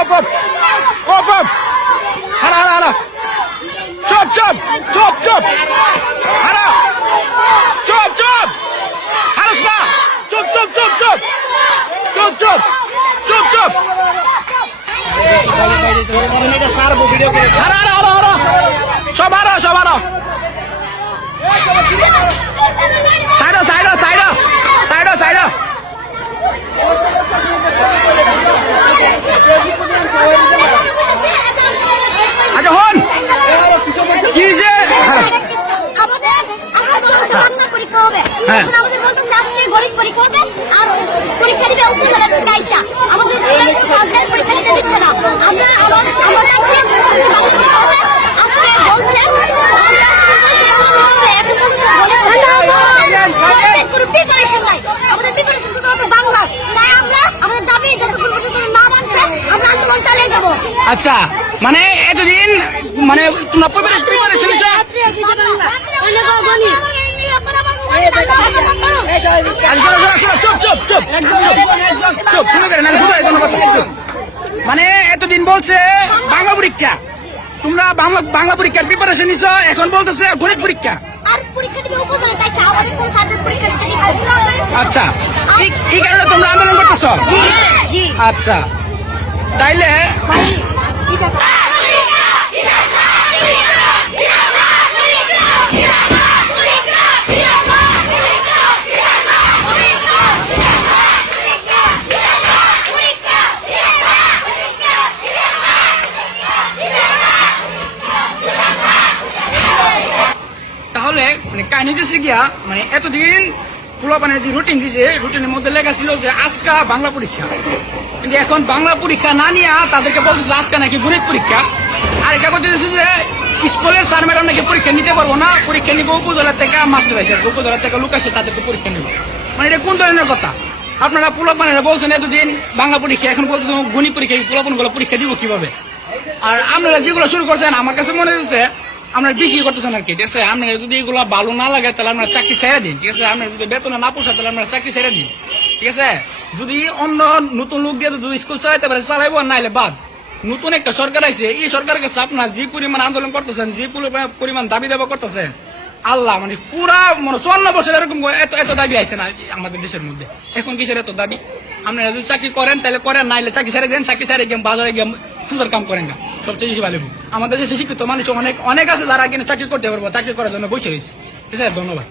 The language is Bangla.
op. Hara. Chop. Hara. Chop. Harusna. Chop. Hara. Sab hara. Side. আচ্ছা হন কি যে পরীক্ষা হবে আমাদের বলতেছে আজকে গণিত পরীক্ষা হবে আর পরীক্ষা দিবে উপজেলা থেকে আইসা আমাদের স্কুলের সরকার পরীক্ষা দিতে দিচ্ছে না আমরা যাচ্ছি আজকে বলছে কোনো প্রিপারেশন নাই আমাদের প্রিপারেশন শুধুমাত্র বাংলা তাই আমরা আমাদের দাবি যতক্ষণ পর্যন্ত না মানছে আমরা আন্দোলন চালিয়ে যাব। আচ্ছা মানে এতদিন মানে তোমরা প্রিপারেশন চুপ মানে এতদিন বলছে বাংলা পরীক্ষা তোমরা বাংলা পরীক্ষার প্রিপারেশন নিছ এখন বলতেছে গণিত পরীক্ষা আচ্ছা এই কারণে তোমরা আন্দোলন করতেছ আচ্ছা তাইলে তাহলে মানে কাহিনী দিচ্ছে গিয়া মানে এতদিন পোলাপানের যে রুটিন দিছে রুটিনের মধ্যে লেখা ছিল যে আজকা বাংলা পরীক্ষা কিন্তু এখন বাংলা পরীক্ষা না নিয়ে তাদেরকে বলতেছে আজকা নাকি গণিত পরীক্ষা আর এটা বলতে দিচ্ছে যে স্কুলের স্যার ম্যাডাম নাকি পরীক্ষা নিতে পারবো না পরীক্ষা নিবো উপজেলা থেকে মাস্টার আসে উপজেলা থেকে লোক আসে তাদেরকে পরীক্ষা নিব মানে এটা কোন ধরনের কথা আপনারা পোলাপানেরা বলছেন এতদিন বাংলা পরীক্ষা এখন বলতেছেন গণিত পরীক্ষা পোলাপান গুলো পরীক্ষা দিব কিভাবে আর আপনারা যেগুলো শুরু করছেন আমার কাছে মনে হচ্ছে আপনার বেশি করতেছেন আর কি ঠিক আছে আপনার যদি এগুলো ভালো না লাগে তাহলে আপনার চাকরি ছেড়ে দিন ঠিক আছে আপনার যদি বেতনে না পোষায় তাহলে আপনার চাকরি ছেড়ে দিন ঠিক আছে যদি অন্য নতুন লোক দিয়ে যদি স্কুল চালাইতে পারে চালাইবো নাইলে বাদ নতুন একটা সরকার আছে এই সরকারের কাছে আপনার যে পরিমাণ আন্দোলন করতেছেন যে পরিমাণ দাবি দেওয়া করতেছেন আল্লাহ মানে পুরা মানে 54 বছর এরকম এত দাবি আছে না আমাদের দেশের মধ্যে এখন কিসের এত দাবি আপনারা যদি চাকরি করেন তাহলে করেন নাইলে চাকরি ছেড়ে দেন চাকরি ছেড়ে গিয়ে বাজারে গিয়ে সুন্দর কাম করেন না সবচেয়ে বেশি ভালো আমাদের দেশে শিক্ষিত মানুষ অনেক আছে যারা কিনা চাকরি করতে পারবো চাকরি করার জন্য বসে রয়েছে ঠিক আছে ধন্যবাদ।